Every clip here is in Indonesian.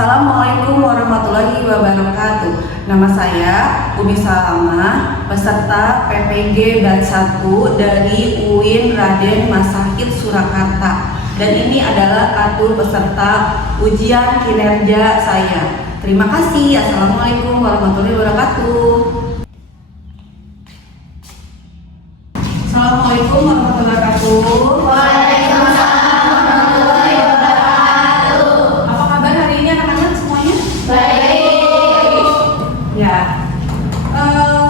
Assalamualaikum warahmatullahi wabarakatuh. Nama saya Umi Salamah, peserta PPG Batch 1 dari UIN Raden Masahid Surakarta. Dan ini adalah kartu peserta ujian kinerja saya. Terima kasih. Assalamualaikum warahmatullahi wabarakatuh. Assalamualaikum warahmatullahi wabarakatuh. Waalaikumsalam warahmatullahi wabarakatuh. Apa kabar hari ini anak-anak semuanya? Baik. Ya.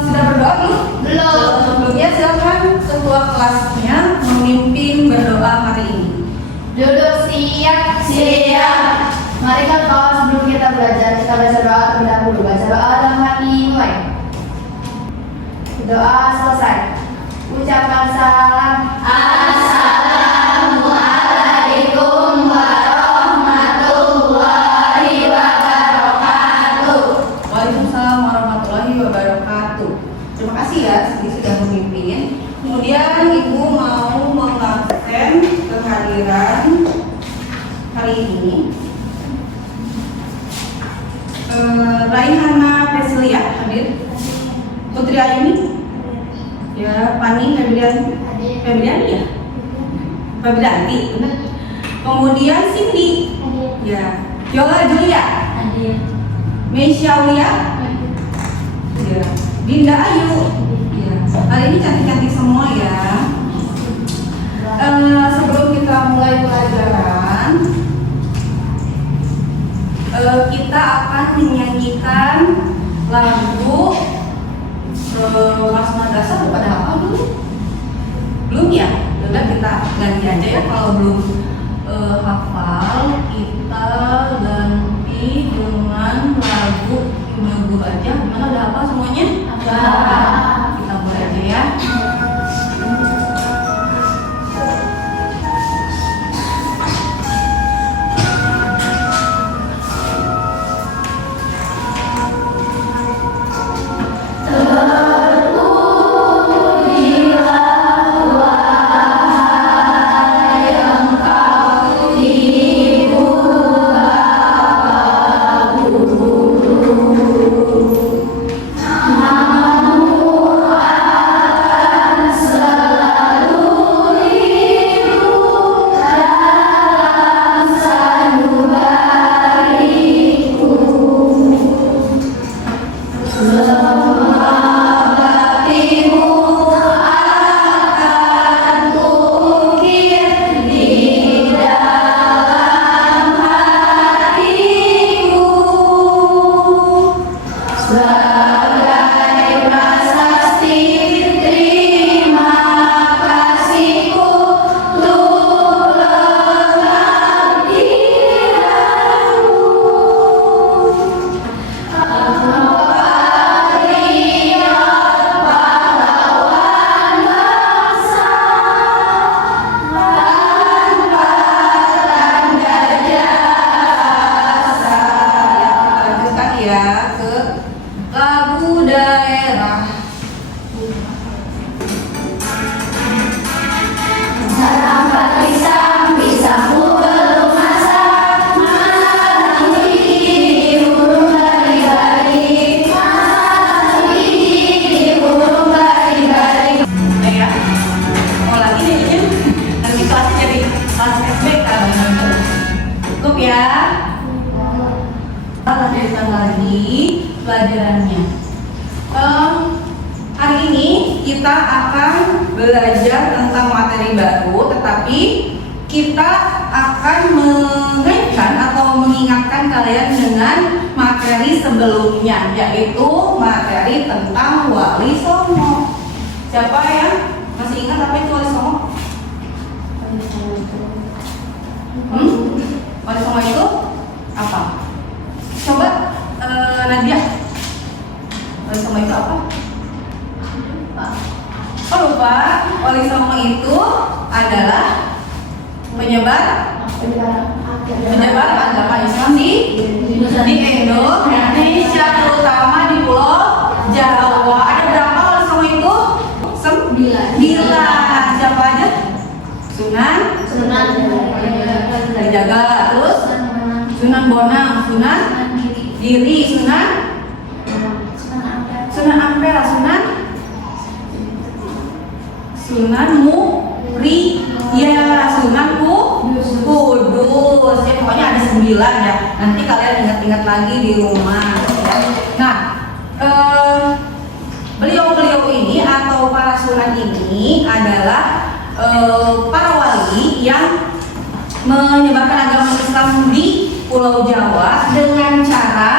Sudah berdoa belum? Belum. Sebelumnya silakan ketua kelasnya memimpin berdoa hari ini. Duduk siap. Siap. Mari kawan, sebelum kita belajar, kita baca doa terlebih dahulu. Baca doa dalam hati, mulai. Doa selesai. Ucapkan salam. Assalamualaikum warahmatullahi wabarakatuh. Waalaikumsalam warahmatullahi wabarakatuh. Terima kasih ya, sudah memimpin. Kemudian Ibu mau mengabsen kehadiran hari ini Raihana Priscilia hadir, Putri Ayuni, ya, Pani Febriani ya, Febrianti, benar. Kemudian Cindy, ya, Yola Julia, Meisha Ulia, ya, Dinda Ayu, ya. Hari ini cantik-cantik semua ya. Sebelum kita mulai pelajaran, kita akan menyanyikan lagu Mas Madrasah. Pada hafal dulu? Belum ya? Udah, kita ganti aja ya. Kalau belum hafal, kita ganti dengan lagu Ibu aja. Gimana, udah hafal semuanya? Kita mulai aja ya. Pelajarannya. Hari ini kita akan belajar tentang materi baru, tetapi kita akan mengaitkan atau mengingatkan kalian dengan materi sebelumnya, yaitu materi tentang Wali Songo. Siapa yang masih ingat apa itu Wali Songo? Wali Songo itu apa? Coba Nadia, Wali Songo itu apa? Oh, lupa. Wali Songo itu adalah penyebar agama Islam di Indonesia, terutama di Pulau Jawa. Ada berapa Wali Songo itu? 9. Siapa aja? Sunan Sunan Kalijaga, terus Sunan Bonang, Sunan Giri, Sunan Ampel, Sunan Muria, Sunan Kudus. Ya, pokoknya ada 9 ya. Nanti kalian ingat-ingat lagi di rumah. Nah, beliau-beliau ini atau para sunan ini adalah para wali yang menyebarkan agama Islam di Pulau Jawa dengan cara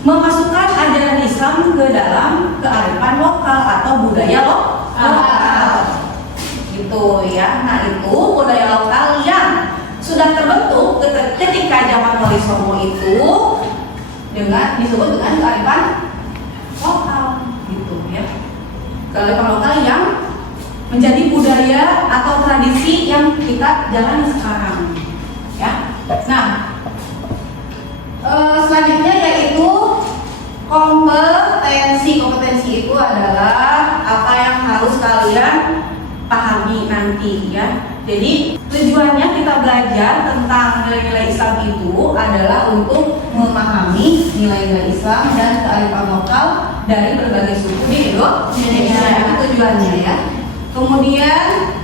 memasukkan ajaran Islam ke dalam kearifan lokal atau budaya lokal. Gitu ya. Nah, itu budaya lokal yang sudah terbentuk ketika zaman Wali Songo itu disebut dengan kearifan lokal gitu ya. Kearifan lokal yang menjadi budaya atau tradisi yang kita jalani sekarang ya. Nah, selanjutnya yaitu kompetensi itu adalah apa yang harus kalian pahami nanti ya. Jadi tujuannya kita belajar tentang nilai-nilai Islam itu adalah untuk memahami nilai-nilai Islam dan kearifan lokal dari berbagai suku di Indonesia. Itu tujuannya ya. Kemudian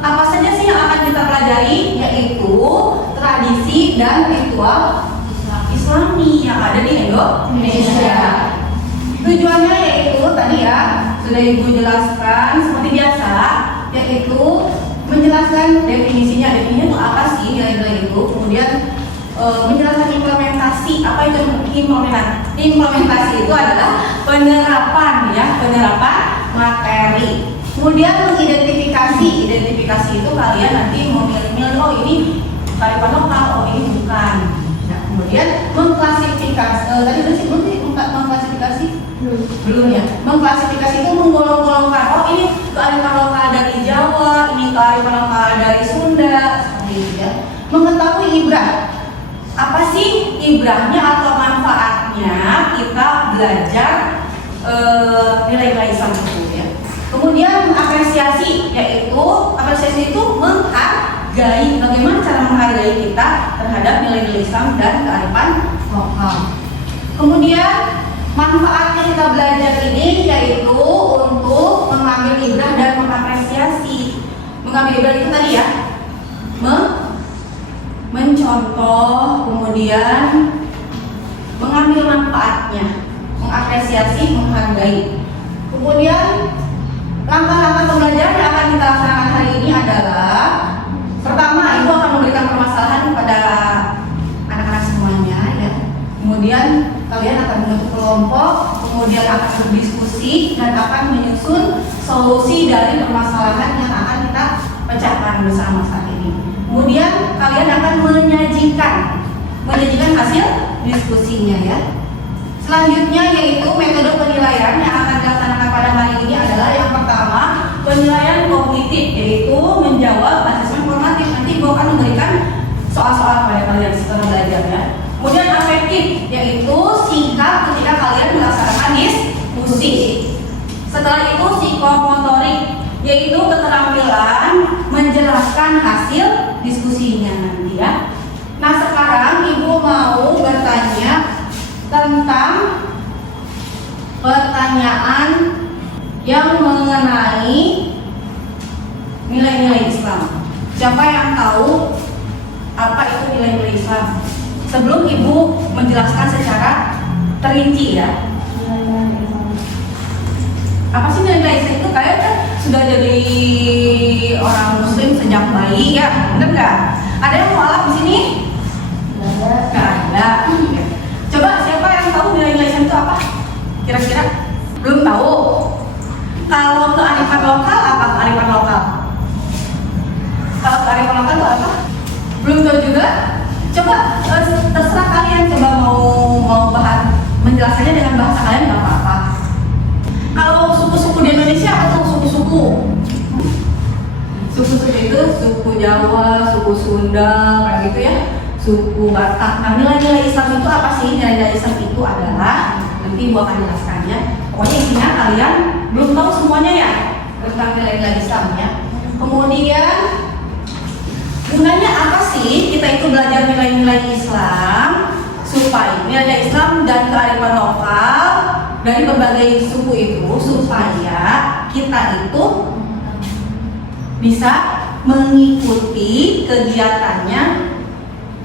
apa saja sih yang akan kita pelajari, yaitu tradisi dan ritual Islami yang ada di Indonesia. Tujuannya yaitu tadi ya sudah Ibu jelaskan seperti biasa, yaitu menjelaskan definisinya. Definisinya itu apa sih nilai-nilai itu, kemudian menjelaskan implementasi. Apa itu implementasi? Implementasi itu adalah penerapan materi. Kemudian identifikasi itu kalian nanti memilih oh ini kearifan lokal, oh ini bukan. Nah, kemudian mengklasifikasi. Tadi udah sih mengklasifikasi belum ya? Mengklasifikasi itu menggolong-golongkan. Oh ini kearifan lokal dari Jawa, ini kearifan lokal dari Sunda, seperti itu ya. Mengetahui ibrah. Apa sih ibrahnya atau manfaatnya kita belajar nilai-nilai Islam itu ya. Kemudian apresiasi, yaitu apresiasi itu menghargai, bagaimana cara menghargai kita terhadap nilai-nilai Islam dan kearifan lokal. Kemudian manfaatnya kita belajar ini yaitu untuk mengambil ibrah dan mengapresiasi. Mengambil ibrah itu tadi ya, mencontoh, kemudian mengambil manfaatnya, mengapresiasi, menghargai. Kemudian langkah-langkah pembelajaran yang akan kita laksanakan hari ini adalah pertama, Ibu akan memberikan permasalahan kepada anak-anak semuanya ya. Kemudian kalian akan membentuk kelompok, kemudian akan berdiskusi dan akan menyusun solusi dari permasalahan yang akan kita pecahkan bersama saat ini. Kemudian kalian akan menyajikan hasil diskusinya ya. Selanjutnya yaitu metode penilaian yang akan dilaksanakan pada hari ini adalah yang pertama, penilaian kognitif, yaitu menjawab asesmen formatif. Nanti Ibu akan memberikan soal-soal pada kalian setelah belajar ya. Kemudian afektif, yaitu sikap ketika kalian melaksanakan diskusi. Setelah itu psikomotorik, yaitu keterampilan menjelaskan hasil diskusinya nanti ya. Nah, sekarang Ibu mau bertanya tentang pertanyaan yang mengenai nilai-nilai Islam. Siapa yang tahu apa itu nilai-nilai Islam? Sebelum Ibu menjelaskan secara terinci ya. Apa sih nilai-nilai Islam itu? Kalian kan sudah jadi orang Muslim sejak bayi ya, benar nggak? Ada yang mualaf di sini? Nggak ada. Coba siapa yang tahu nilai-nilai Islam itu apa? Kira-kira belum tahu. Kalau kearifan lokal apa kearifan lokal? Kalau kearifan lokal itu apa? Belum tahu juga. Coba terserah kalian. Coba mau menjelaskannya dengan bahasa kalian nggak apa-apa. Kalau suku-suku di Indonesia apa tuh suku-suku? Suku-suku itu suku Jawa, suku Sunda, kayak gitu ya. Suku Batak. Nah, nilai-nilai Islam itu apa sih? Nilai-nilai Islam itu adalah, nanti Ibu akan jelaskannya. Pokoknya intinya kalian belum tahu semuanya ya tentang nilai-nilai Islam ya. Kemudian Gunanya apa sih kita itu belajar nilai-nilai Islam? Supaya nilai Islam dan kearifan lokal dari berbagai suku itu, supaya kita itu bisa mengikuti kegiatannya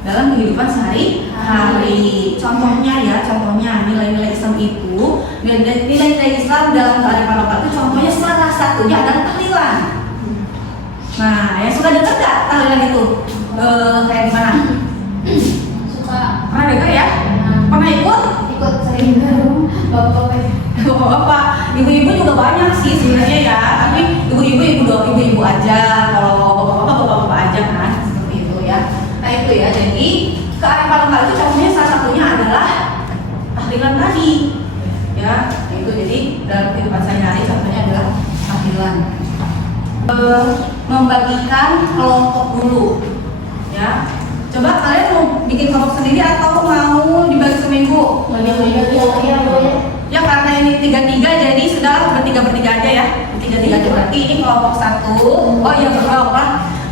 dalam kehidupan sehari-hari. Contohnya nilai-nilai Islam itu, nilai-nilai Islam dalam kearifan lokal itu contohnya salah satunya adalah tahlilan. Nah, yang suka dengar nggak tahlilan itu? Kayak gimana? Suka. Pernah dengar ya? Pernah ikut? Ikut sering Bapak, ibu-ibu juga banyak sih sebenarnya ya. Tapi ibu-ibu aja. Kalau bapak-bapak aja kan, seperti itu ya. Nah itu ya. Jadi kearifan lokal itu contohnya salah satunya adalah tahlilan tadi. Ya, itu jadi dalam kehidupan sehari-hari contohnya adalah tahlilan. Membagikan kelompok dulu, ya. Coba kalian mau bikin kelompok sendiri atau mau dibagi seminggu? Ya karena ini 3-3 jadi sudah bertiga aja ya. 3-3 aja berarti ini kelompok 1. Oh iya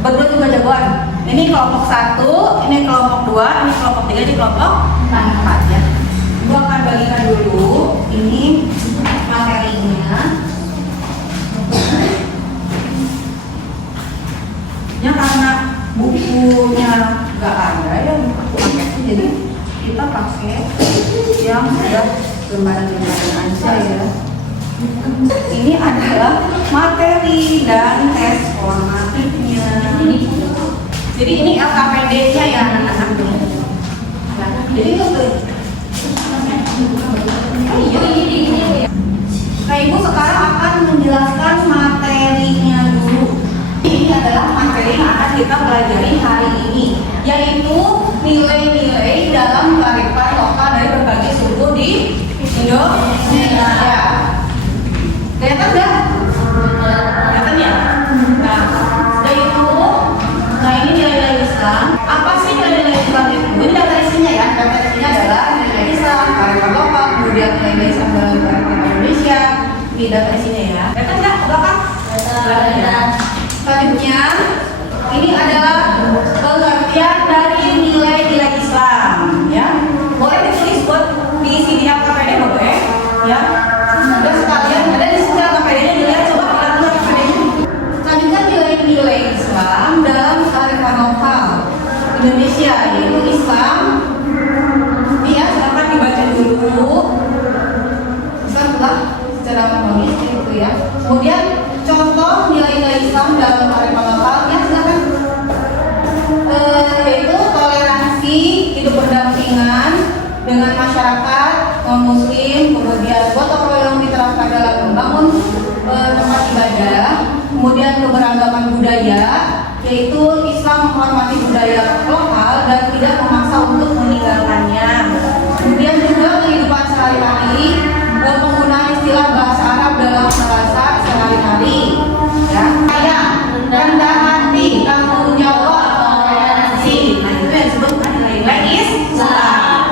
berdua juga jagoan. Ini kelompok 1, ini kelompok 2, ini kelompok 3, ini kelompok 4 ya. Gua akan bagikan dulu ini materinya. Ya karena bukunya nggak ada ya paketnya, jadi kita pakai yang sudah lembaran-lembaran aja ya. Ini adalah materi dan tes formatifnya. Jadi ini LKPD-nya ya anak-anak. Jadi itu Nah Ibu sekarang akan menjelaskan materinya dulu. Ini adalah materi yang akan kita pelajari hari ini, yaitu nilai-nilai dalam kearifan lokal dari berbagai suku di Indonesia. Kelihatan nggak? Kelihatan ya? Nah ini nilai-nilai Islam. Apa sih nilai-nilai Islam itu? Ini daftar isinya ya. Daftar isinya adalah nilai Islam, kearifan lokal, kemudian nilai Islam dalam kearifan Indonesia. Ini daftar isinya ya. Kelihatan nggak ke belakang? Kelihatan ya. Selanjutnya, ini adalah pengertian dari nilai-nilai Islam, ya. Boleh ditulis buat diisi di LKPD boleh, ya. Dan sekalian ada di sini LKPD-nya dilihat, coba lihat dulu LKPD-nya. Selanjutnya nilai-nilai Islam dalam kearifan lokal Indonesia, yaitu Islam. Ya, silakan dibaca dulu. Islam telah secara kronologis itu ya. Kemudian contoh nilai-nilai Islam dalam kearifan lokal ya silakan, yaitu toleransi, hidup berdampingan dengan masyarakat non-muslim, kemudian gotong royong diterapkan dalam membangun tempat ibadah, kemudian keberagaman budaya, yaitu Islam menghormati budaya lokal dan tidak memaksa untuk meninggalkannya. Kemudian juga kehidupan sehari-hari, penggunaan istilah bahasa Arab dalam bahasa sehari-hari, ya. Sayang, rendah hati, tanggung jawab, toleransi. Nah itu yang disebut nilai-nilai Islam.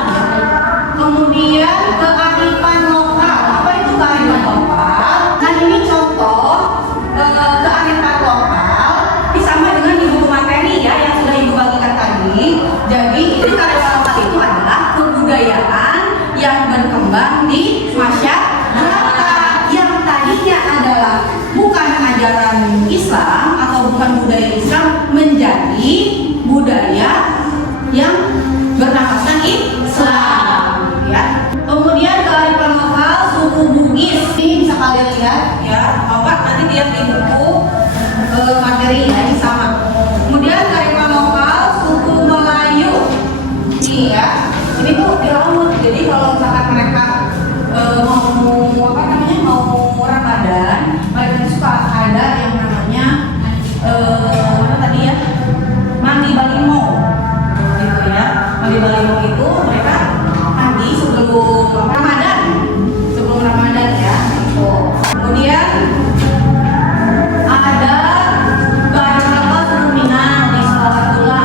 Kemudian kearifan lokal. Apa itu kearifan lokal? Nah ini contoh kearifan lokal. Ini sama dengan di buku materi ya yang sudah Ibu bagikan tadi. Jadi ini kearifan lokal itu adalah kebudayaan yang berkembang di masyarakat yang tadinya adalah bukan ajaran Islam atau bukan budaya Islam menjadi budaya yang bernamakan Islam, ya. Kemudian kearifan lokal suku Bugis, ini bisa kalian lihat ya. Bapak nanti lihat di buku materi ya, ini sama. Kemudian kearifan lokal suku Melayu, ini ya. Ini tuh di laut. Jadi kalau misalkan mereka mau Ramadan, mereka suka ada yang namanya apa tadi ya, mandi balimo gitu ya. Mandi balimo itu mereka mandi sebelum Ramadan ya gitu. Kemudian ada kearifan lokal suku Minang, di sholawatullah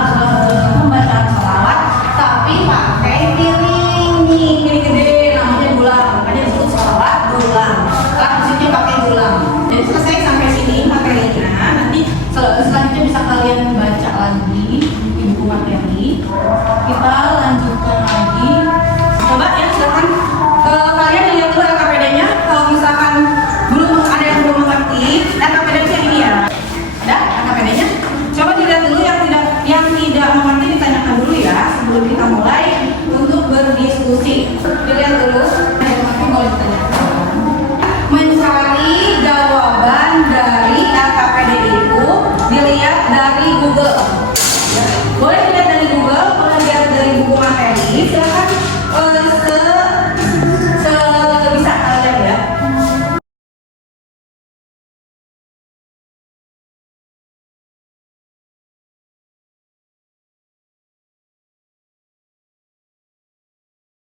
membacaan sholawat tapi pakai piring gede namanya dulang, makanya disebut sholawat dulang. Musiknya pakai dulang. Jadi selesai sampai sini materinya, nanti selanjutnya bisa kalian baca lagi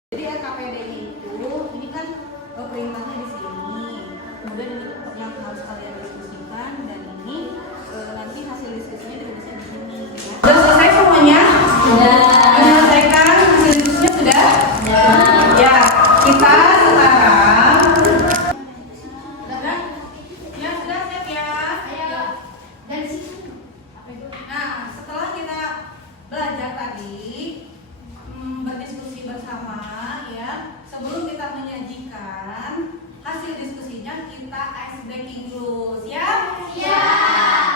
Jadi RKPD-nya itu, ini kan perintahnya di sini. Kemudian ini yang harus kalian diskusikan dan ini nanti hasil diskusinya ditulisnya di sini. Ya. Sudah selesai semuanya? Sudah. Menyelesaikan hasil diskusinya sudah? Ya. Kita sekarang. Sudah? Ya sudah siap ya. Ayo. Dari sini. Nah, setelah kita belajar tadi berdiskusi bersama ya, sebelum kita menyajikan hasil diskusinya kita ice breaking dulu, siap? Siap.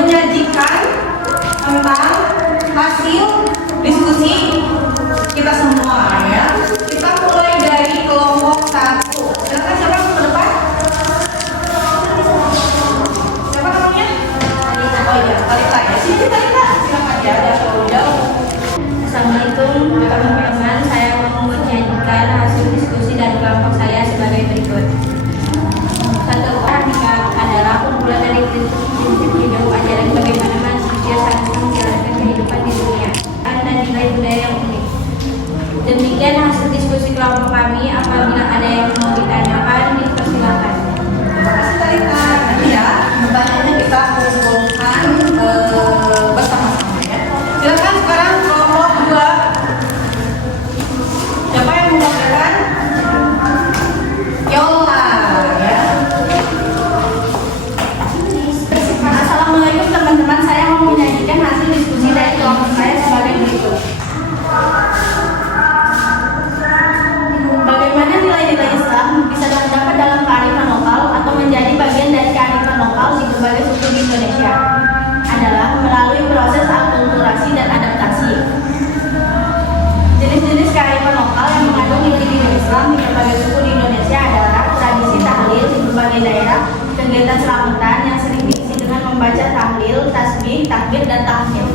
Menyajikan tentang hasil diskusi kita semua ya. Kita mulai dari kelompok 1. Silakan siapa yang ke depan? Siapa namanya? Oh iya, Talita ya. Sini Talita, silakan ya. Jauh-jauh. Assalamualaikum teman-teman, saya mau menyajikan hasil diskusi dari kelompok saya sebagai berikut. Satu Etika adalah kumpulan dari prinsip hidup ajaran bagaimana manusia seharusnya menjalankan kehidupan di dunia dan nilai budaya yang unik. Demikian hasil diskusi kelompok kami. Apabila ada yang mau ditanyakan, dipersilakan. Terima kasih Talita. Nanti ya, pertanyaannya kita kumpulkan bersama-sama ya. Silakan sekarang kelompok 2. Siapa yang mewakilkan? Yola ya. Assalamualaikum teman-teman, saya mau menyajikan hasil diskusi dari kelompok saya sebagai berikut. Bagaimana nilai-nilai Islam bisa terdapat dalam kearifan lokal atau menjadi bagian dari kearifan lokal di berbagai suku di Indonesia? Adalah melalui proses akulturasi dan adaptasi. Jenis-jenis kearifan lokal yang mengandung nilai-nilai Islam di berbagai suku di Indonesia adalah tradisi tahlil di berbagai daerah, kegiatan selamatan yang sering diisi dengan membaca tahlil, tasbih, takbir, dan tahmid.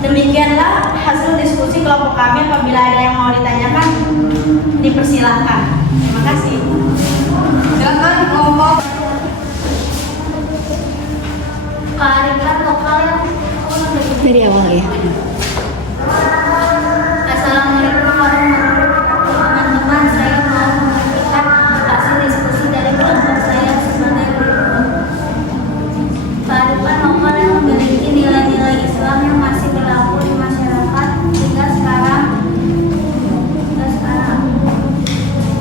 Demikianlah hasil diskusi kelompok kami. Apabila ada yang mau ditanyakan, dipersilahkan. Terima kasih. Silakan kelompok. Kearifan lokal yang Dari awal ya. Assalamualaikum warahmatullahi wabarakatuh. Teman-teman, saya mau menyajikan hasil diskusi dari kelompok saya sebagai berikut. Kearifan lokal yang memiliki nilai-nilai Islam yang masih berlaku di masyarakat hingga sekarang.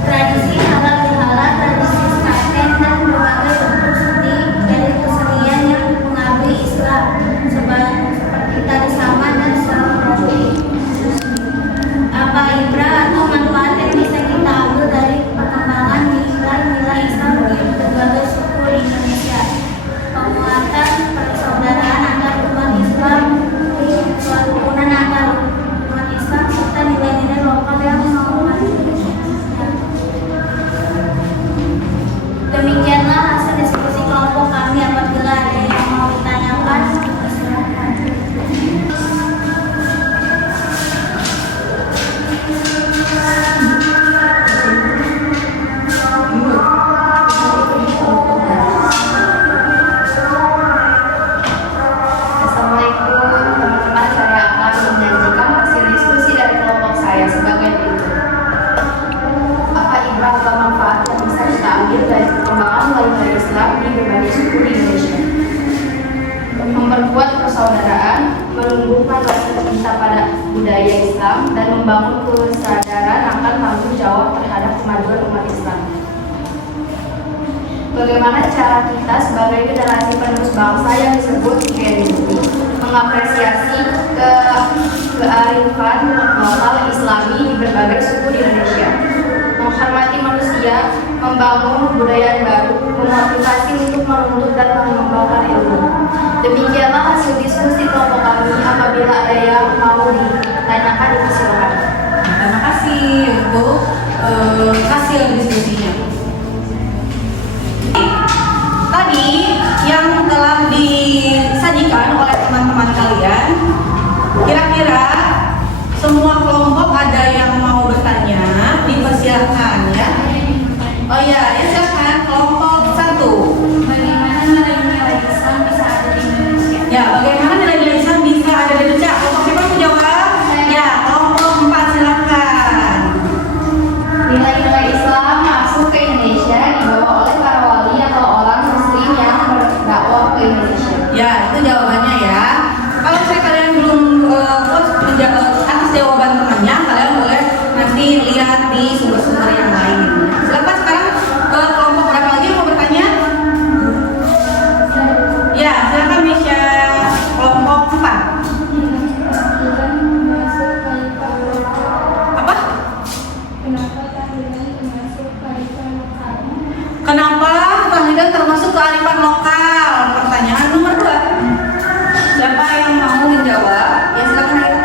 Tradisi halal bihalal, tradisi skaten, dan berbagai bentuk seni dari kesenian yang mengabdi Islam seperti tari saman dan persaudaraan, menumbuhkan rasa cinta pada budaya Islam, dan membangun kesadaran akan tanggung jawab terhadap kemajuan umat Islam. Bagaimana cara kita sebagai generasi penerus bangsa yang disebut Gen Z mengapresiasi kearifan lokal Islami di berbagai suku di Indonesia, menghormati manusia, membangun budaya baru, memotivasi untuk menuntut dan mengembangkan ilmu. Demikianlah hasil diskusi kelompok kami. Apabila ada yang mau ditanyakan, dipersilakan. Terima kasih untuk hasil diskusinya. Tadi yang telah disajikan oleh teman-teman kalian, kira-kira semua kelompok ada yang mau bertanya, dipersilakan ya. Oh ya, silakan kelompok 1. Bagaimana nilai-nilai Islam bisa ada di Indonesia? Ya, bagaimana nilai-nilai Islam bisa ada di Indonesia? Kelompok siapa yang menjawab? Ya, kelompok 4 silakan. Nilai-nilai Islam masuk ke Indonesia dibawa oleh para wali atau orang Muslim yang berdakwah ke Indonesia. Ya, itu jawabannya ya. Kalau misalnya kalian belum atas jawaban temannya, kalian boleh nanti lihat di sumber-sumber yang lain. Silakan sekarang kelompok berapa lagi yang mau bertanya? Ya, silakan Misha. Kelompok 4. Apa? Kenapa tahlilan termasuk kearifan lokal? Pertanyaan nomor 2. Siapa yang mau menjawab? Ya, silakan ayo.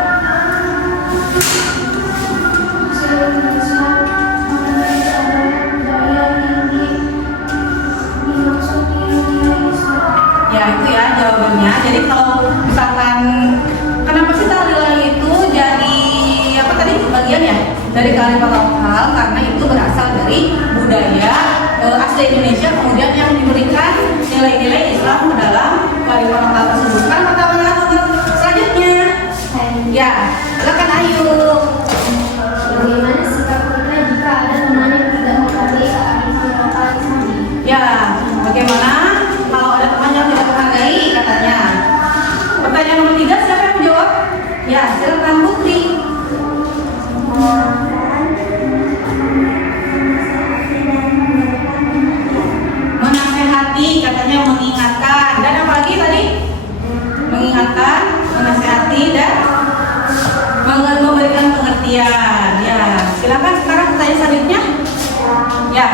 Ya, itu ya jawabannya. Jadi kalau misalkan kenapa sih tahlilan itu jadi apa tadi bagian ya dari kearifan lokal, karena itu berasal dari budaya asli Indonesia, kemudian yang diberikan nilai-nilai Islam ke dalam kearifan lokal tersebut. Kan pertanyaan nomor selanjutnya. Ya, silakan Ayu. Bagaimana sikap kita jika ada teman yang tidak menghargai kearifan lokal Islam? Ya, bagaimana kalau ada teman yang tidak menghargai katanya? Pertanyaan nomor 3, siapa yang menjawab? Ya, silakan Putri. Menasehati katanya, mengingatkan, dan apa lagi tadi? Mengingatkan, menasehati, dan memberikan pengertian. Ya, silakan sekarang pertanyaan selanjutnya. Ya.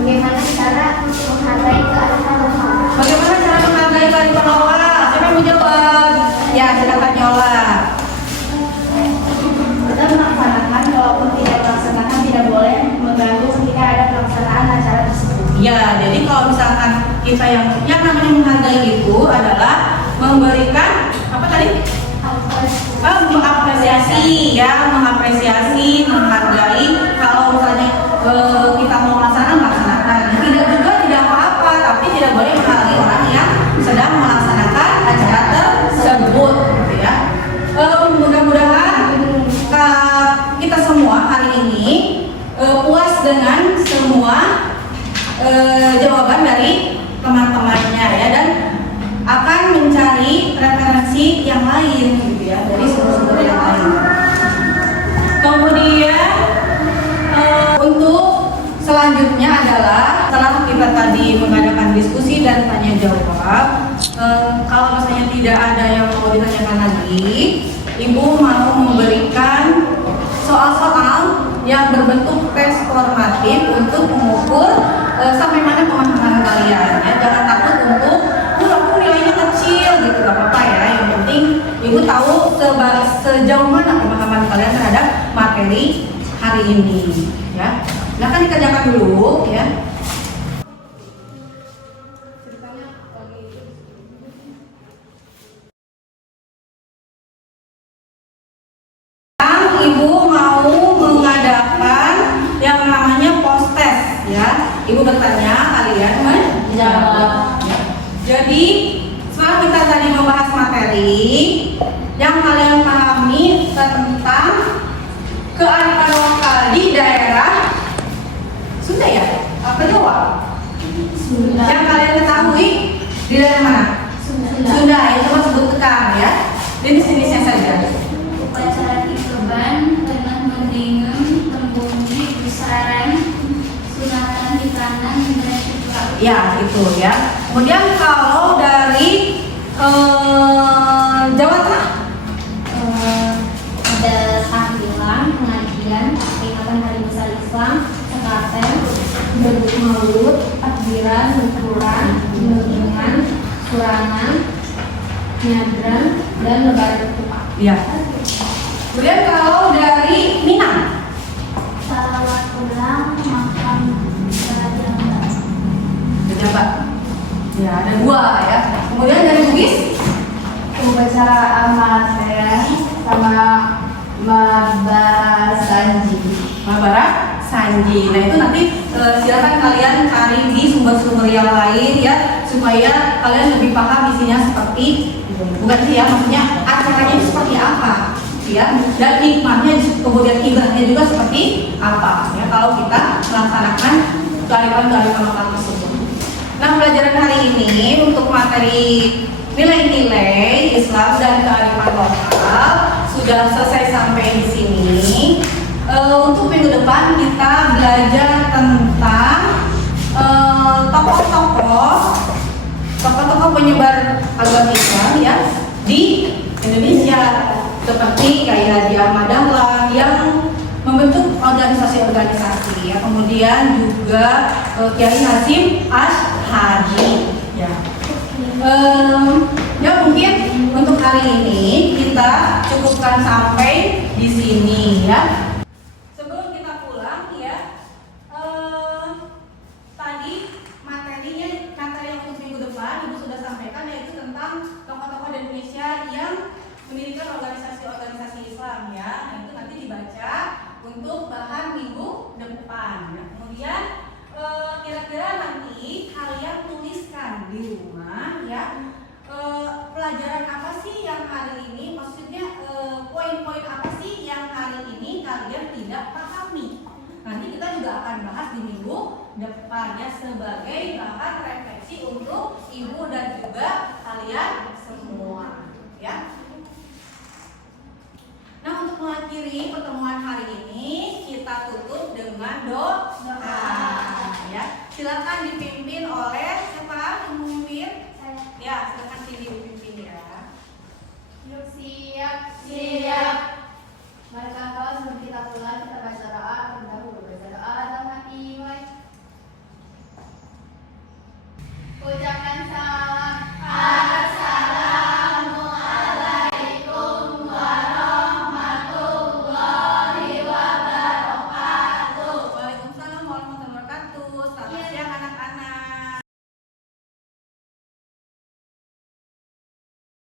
Bagaimana cara menghargai kearifan lokal? Bagaimana cara menghargai kearifan lokal? Siapa yang menjawab? Ya, silakan Yola. Kita melaksanakan, walaupun tidak melaksanakan, tidak boleh mengganggu ketika ada pelaksanaan acara tersebut. Ya, jadi kalau misalkan kita yang namanya menghargai itu adalah memberikan apa tadi? Mengapresiasi, ya, mengapresiasi, menghargai. Kalau misalnya kita mau melaksanakan, tidak juga tidak apa-apa, tapi tidak boleh menghargai orang yang sedang melaksanakan acara tersebut, gitu ya. Mudah-mudahan kita semua hari ini puas dengan semua jawaban dari teman-temannya ya, dan akan mencari referensi yang lain gitu ya, dari sumber-sumber yang lain. Kemudian untuk selanjutnya adalah setelah kita tadi mengadakan diskusi dan tanya jawab, kalau misalnya tidak ada yang mau ditanyakan lagi, Ibu mau memberikan soal-soal yang berbentuk tes formatif untuk mengukur sampai mana pemahaman kalian ya. Jangan takut untuk aku nilainya kecil gitu, gak apa-apa ya. Yang penting Ibu tahu sejauh mana pemahaman kalian terhadap materi hari ini ya. Silakan dikerjakan dulu ya. Ibu mau mengadakan yang namanya post test ya. Ibu bertanya, kalian menjawab. Jadi setelah kita tadi membahas materi yang kalian pahami tentang kearifan lokal di daerah Sunda ya? Apa Jawa? Sunda. Yang kalian ketahui di daerah mana? Sunda. Sunda ya, coba sebutkan ya. Jenis-jenisnya saja. Upacara tikeban, dengan mendingem, tembungi, besaran, sunatan hitanan, dan syukuran. Ya, itu ya. Kemudian kalau dari Jawa Tengah, Ada tahlilan, pengajian, peringatan hari besar Islam, sekaten, debut maulud, takbiran, syukuran, penuntungan, surangan, nyadran, dan lebaran ketupat. ya. Kemudian kalau dari Minang, Salawat ulang, makan beragam. pejabat. Ya, ada 2 ya. Kemudian dari Bugis, Upacara amaten sama Mabara Sanji. Mabara Sanji. Nah itu nanti silakan kalian cari di sumber-sumber yang lain ya, supaya kalian lebih paham isinya seperti bukan sih ya, maksudnya acaranya itu seperti apa ya, dan nikmatnya kemudian ibadahnya juga seperti apa ya kalau kita melaksanakan kearifan-kearifan lokal tersebut. Nah pelajaran hari ini untuk materi nilai-nilai Islam dan kearifan lokal sudah selesai sampai di sini. Untuk minggu depan kita belajar tentang tokoh-tokoh penyebar agama Islam ya di Indonesia, seperti Kiai Haji Ahmad Dahlan yang membentuk organisasi-organisasi ya, kemudian juga Kiai Hasyim Asy'ari ya. Ya mungkin untuk hari ini kita cukupkan sampai di sini ya. Sebelum kita pulang ya, tadi materi yang untuk minggu depan Ibu sudah sampaikan, yaitu tentang tokoh-tokoh Indonesia yang mendirikan organisasi-organisasi Islam ya. Nah, itu nanti dibaca untuk bahan minggu depan ya. Kemudian kira-kira nanti kalian tuliskan di rumah ya, pelajaran apa sih yang hari ini, maksudnya poin-poin apa sih yang hari ini kalian tidak pahami. Nanti kita juga akan bahas di minggu depan ya, sebagai bahan refleksi untuk ibu dan